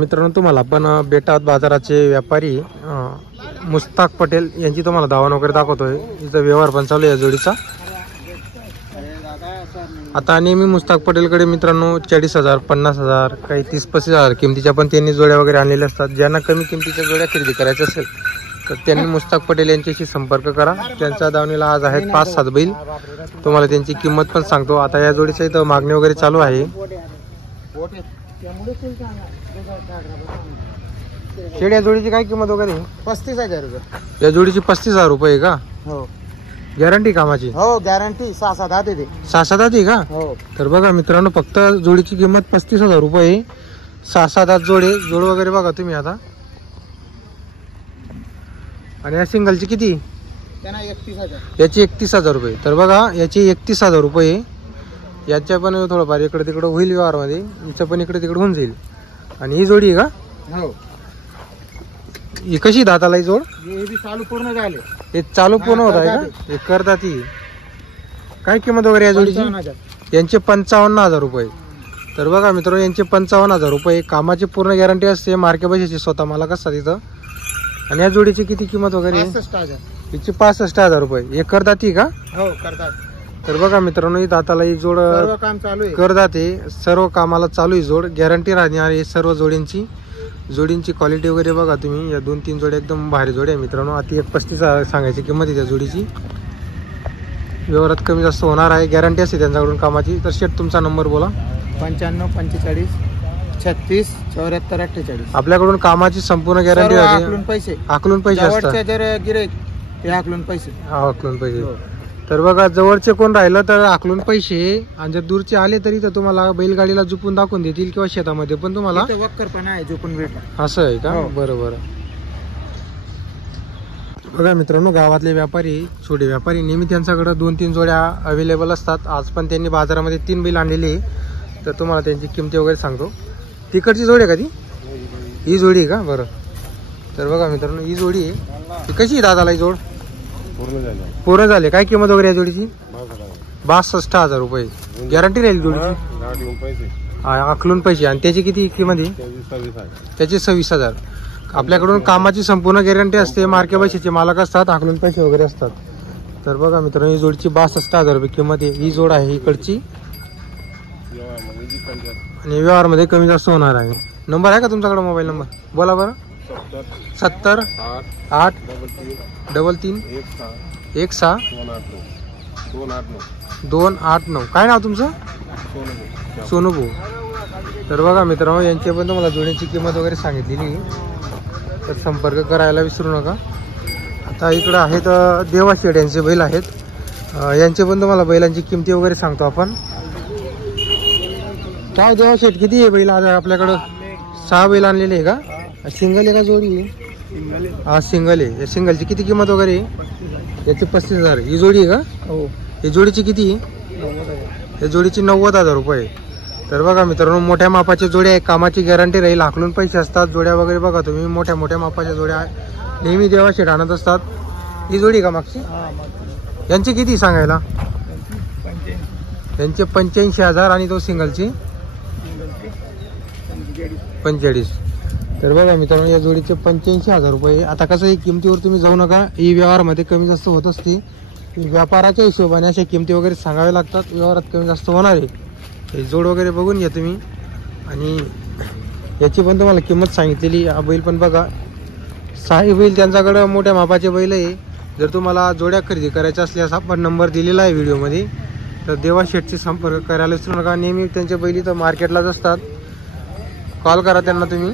मित्रांनो, तुम्हाला आपण बेटात बाजाराचे व्यापारी मुस्ताक पटेल यांची तुम्हाला दावण वगैरे दाखवतोय. तिचा व्यवहार पण चालू आहे या जोडीचा. आता नेहमी मुस्ताक पटेलकडे मित्रांनो 40,000, 50,000, काही 30-35,000 किमतीच्या पण त्यांनी जोड्या वगैरे आणलेल्या असतात. ज्यांना कमी किमतीच्या जोड्या खरेदी करायच्या असेल तर त्यांनी मुस्ताक पटेल यांच्याशी संपर्क करा. त्यांच्या दावणीला आज आहेत 5-7 बैल. तुम्हाला त्यांची किंमत पण सांगतो. आता या जोडीचा इथं मागणी वगैरे चालू आहे. शेड्या जोडीची काय किंमत वगैरे? 35,000 रुपये. या जोडीची 35,000 रुपये का? हो. गॅरंटी कामाची? हो गॅरंटी. 6-7 हात येते. 6-7 हात आहे का? हो. तर बघा मित्रांनो, फक्त जोडीची किंमत 35,000 रुपये. 6-7 हात जोड वगैरे बघा तुम्ही आता. आणि या सिंगलची किती? त्यांना 31,000. याची 31,000 रुपये. तर बघा याची 31,000 रुपये. याच्या पण थोडंफार इकडे तिकडे होईल व्यवहारमध्ये. हिचं पण इकडे तिकडे होऊन जाईल. आणि ही जोडी आहे का? हो. ही कशी दाताला ही जोड? हे बी चालू पूर्ण झाले. हे चालू पूर्ण होत आहे का? हे करतात. ही काय किंमत वगैरे या जोडीची? 55,000. यांचे 55,000 रुपये. तर बघा मित्रांनो, यांचे 55,000 रुपये. कामाची पूर्ण गॅरंटी असते. मार्के बशाची स्वतः मालक असतात इथं. आणि या जोडीची किती किंमत वगैरे? 65,000. हिची 65,000 रुपये. हे करतात ही का? हो करतात. तर बघा मित्रांनो, ही दाताला ही जोड सर्व काम चालू आहे. करतात. हे सर्व कामाला चालू आहे. जोड गॅरंटी राहणार आहे सर्व जोडींची क्वालिटी वगैरे बघा तुम्ही. या 2-3 जोड्या एकदम भारी जोड्या आहे मित्रांनो. आता 35,000 सांगायची किंमत आहे त्या जोडीची. व्यवहारात कमी जास्त होणार आहे. गॅरंटी असते त्यांच्याकडून कामाची. तर शेट तुमचा नंबर बोला. 95 45 36 74 48. आपल्याकडून कामाची संपूर्ण गॅरंटी सर्व राहते. आकलून पैसे. आकलून पैसे असतात. जवळचे जर गिऱ्हाईक ते आकलून पैसे. आकलून पैसे. हो. तर बघा, जवळचे कोण राहिलं तर आकलून पैसे. आणि जर दूरचे आले तरी तर तुम्हाला बैलगाडीला झुपून दाखवून देतील किंवा शेतामध्ये पण तुम्हाला. इथं वक्कर पण आहे झोपून भेटला. असं आहे का? हो. बरोबर. बघा मित्रांनो, गावातले व्यापारी, छोटे व्यापारी, नेहमी त्यांच्याकडे 2-3 जोड्या अवेलेबल असतात. आज पण त्यांनी बाजारामध्ये 3 बैल आणलेली. तर तुम्हाला त्यांची किमती वगैरे सांगतो. तिकडची जोडी आहे का ती? ही जोडी आहे का? बरं. तर बघा मित्रांनो, ही जोडी आहे. कशी आहे दादाला ही जोड? पूर्ण झाले. काय किंमत वगैरे या जोडीची? 62,000 रुपये. गॅरंटी राहील जोडीची? आकलून पैसे. आणि त्याची किती किंमत आहे? त्याची 26,000. आपल्याकडून कामाची संपूर्ण गॅरंटी असते. मार्के पैशाचे मालक असतात. आकलून पैसे वगैरे असतात. तर बघा मित्रांनो, ही जोडीची 62,000 रुपये किंमत आहे. ही जोड आहे इकडची. आणि व्यवहारमध्ये कमी जास्त होणार आहे. नंबर आहे का तुमच्याकडे? मोबाईल नंबर बोला बरं. 70 8 33 16 289. काय नाव तुमचं? सोनू भाऊ. तर बघा मित्रांनो, यांचे पण तुम्हाला जोडीची किंमत वगैरे सांगितलेली. तर संपर्क करायला विसरू नका. आता इकडं आहेत देवा शेड यांचे बैल आहेत. यांचे पण तुम्हाला बैलांची किमती वगैरे सांगतो आपण. काय देवा शेड किती आहे बैल आज आपल्याकडं? 6 बैल आणलेले आहे का? सिंगल आहे का जोडी? हा सिंगल आहे. या सिंगलची किती किंमत वगैरे? याची 35,000. ही जोडी आहे का? हो. ही जोडीची किती? या जोडीची 90,000 रुपये. तर बघा मित्रांनो, मोठ्या मापाच्या जोड्या आहे. कामाची गॅरंटी राहील. आकलून पैसे असतात. जोड्या वगैरे बघा तुम्ही. मोठ्या मापाच्या जोड्या नेहमी देवा शेड आणत असतात. ही जोडी का मागची? यांची किती सांगायला? यांचे 85,000. आणि तो सिंगलची 45. तर बघा मित्रांनो, या जोडीचे 85,000 रुपये. आता कसं आहे, किमतीवर तुम्ही जाऊ नका. ही व्यवहारमध्ये कमी जास्त होत असते. व्यापाराच्या हिशोबाने अशा किमती वगैरे सांगाव्या लागतात. व्यवहारात कमी जास्त होणार आहे. हे जोड वगैरे बघून घ्या तुम्ही. आणि याची पण तुम्हाला किंमत सांगितलेली. हा बैल पण बघा. 6 बैल त्यांच्याकडं मोठ्या मापाचे बैल आहे. जर तुम्हाला जोड्या खरेदी करायच्या असल्यास आपण नंबर दिलेला आहे व्हिडिओमध्ये. तर देवा शेठशी संपर्क करायला विसरू नका. नेहमी त्यांचे बैल इथं मार्केटलाच असतात. कॉल करा त्यांना तुम्ही.